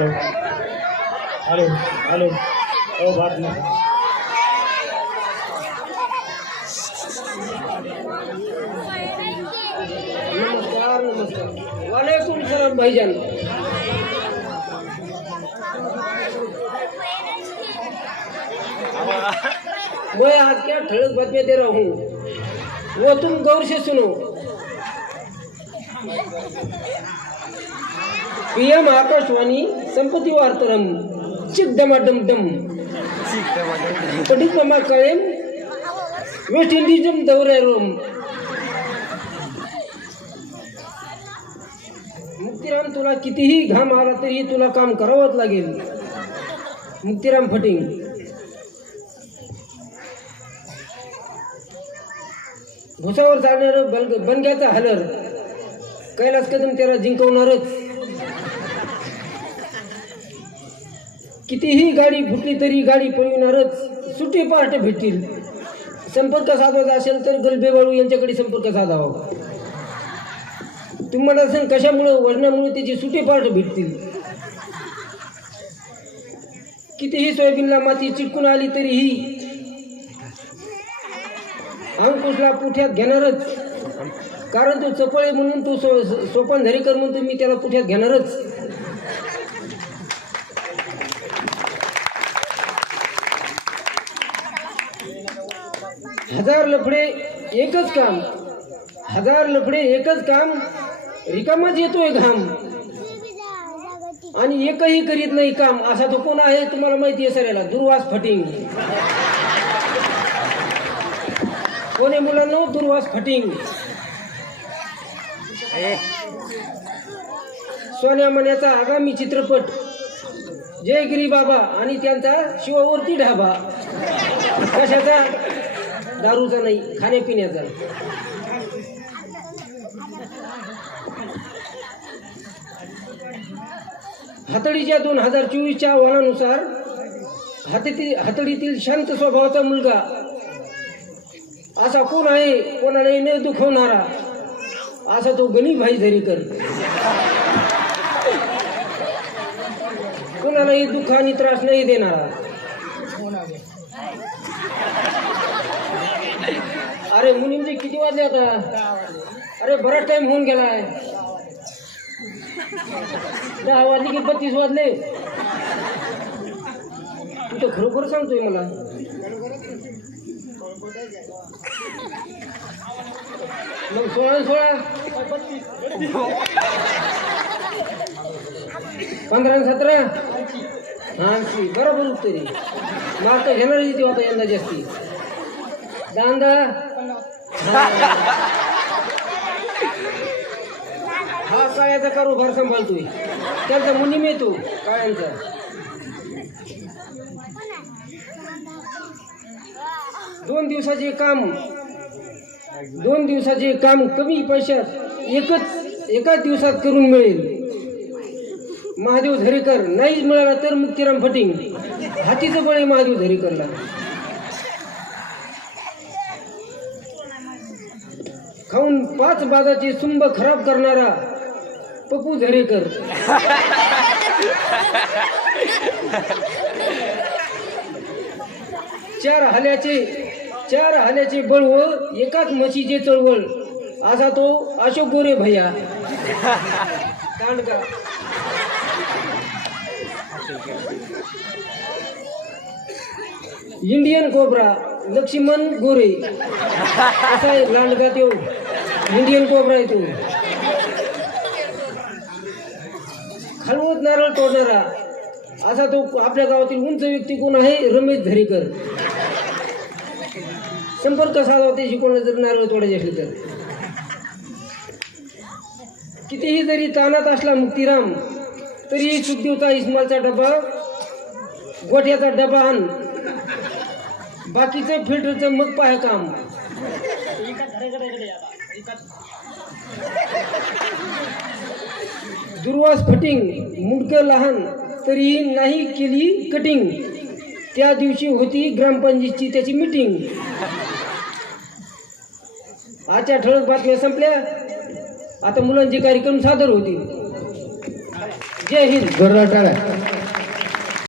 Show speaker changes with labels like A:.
A: Hello hello hello हो बात नाही
B: नमस्कार नमस्कार. वालेकुम सलाम भाईजान. मैं आज क्या ठड़क बातें दे रहा हूँ. वो तुम गौर से सुनो. पीएम आकाशवाणी संपत्ती वार्तरम चिक डमा डम डम पडिक ममा कळेम वेस्ट इंडिजम दौऱ्यावरून. मुक्तिराम तुला कितीही घाम आला तरी तुला काम करावंच लागेल. मुक्तिराम फटिंग. भुसावर चालणार बल बनग्याचा हलर. कैलास कदम त्याला जिंकवणारच. कितीही गाडी फुटली तरी गाडी पळविणारच. सुटे पार्ट भेटतील. संपर्क साधायचा असेल तर गलबे बाळू यांच्याकडे संपर्क साधावा. तुम्हाला असेल कशामुळं वजनामुळे त्याची सुटे पार्ट भेटतील? कितीही सोयाबीनला माती चिटकून आली तरीही अंकुशला पुठ्यात घेणारच. कारण तो चपळे म्हणून तो सो सोपान धरीकर म्हणून मी त्याला पुठ्यात घेणारच. हजार लफडे एकच काम. हजार लफडे एकच काम. रिकामाच येतोय घाम. आणि एकही करीत नाही काम. असा तो कोण आहे? तुम्हाला माहिती आहे सगळ्याला दुर्वास फटिंग. कोणी मुलांना? दुर्वास फटिंग. सोन्या मण्याचा आगामी चित्रपट. जयगिरी बाबा आणि त्यांचा शिवावरती ढाबा. कशाचा? दारूचा नाही खाण्यापिण्याचा. हातडीच्या दोन हजार चोवीसच्या अहवालानुसार हातीतील हातडीतील शांत स्वभावाचा मुलगा. असा कोण आहे? कोणालाही न दुखवणारा. असा तो गणी भाई झरीकर कोणालाही दुःख आणि त्रास नाही देणार. अरे मुलींचे किती वाजले आता? अरे बराच टाइम होऊन गेलाय. दहा वाजले की बत्तीस वाजले. तू तर खरोखर सांगतोय मला. सोळा सोळा. पंधरा सतरा? हा ऐंशी. बरोबर उत्तरी मार्क घेणार किती होता यंदा जास्ती. दांदा हा काळ्याचा कारोबार सांभाळतोय. त्यांचा मुनिम येतो काळ्यांचा. दोन दिवसाचे काम. दोन दिवसाचे काम कमी पैशात एकच एकाच दिवसात करून मिळेल. महादेव झरेकर नाहीच मिळाला तर मुक्तिराम फटिंग. हातीचं बळ आहे महादेव झरेकरला. खाऊन पाच बाजाचे सुंब खराब करणारा पप्पू झरेकर. चार हाल्याचे चार हाण्याचे बळवळ एकाच म्हशीचे चळवळ. असा तो अशोक गोरे भैया. दांडका इंडियन कोबरा लक्ष्मण गोरे. असा आहे लांडगा तो. इंडियन कोबरा आहे तो. खालवत नारळ तोडणारा. असा तो आपल्या गावातील उंच व्यक्ती कोण आहे? रमेश धरेकर. संपर्क साधा ते शिकवणं जर नारळ तोडायचे असले तर. कितीही जरी तानात असला मुक्तिराम तरी सुखदेवचा इस्मालचा डबा गोठ्याचा डबा आण. बाकीचं फिल्टरचं मग पाय काम. दुर्वास फटिंग मुडकं लहान तरी नाही केली कटिंग त्या दिवशी होती ग्रामपंचायतची त्याची मिटिंग आजच्या ठळक बातम्या संपल्या. आता मुलांचे कार्यक्रम सादर होतील. जय हिंद.
C: जोरदार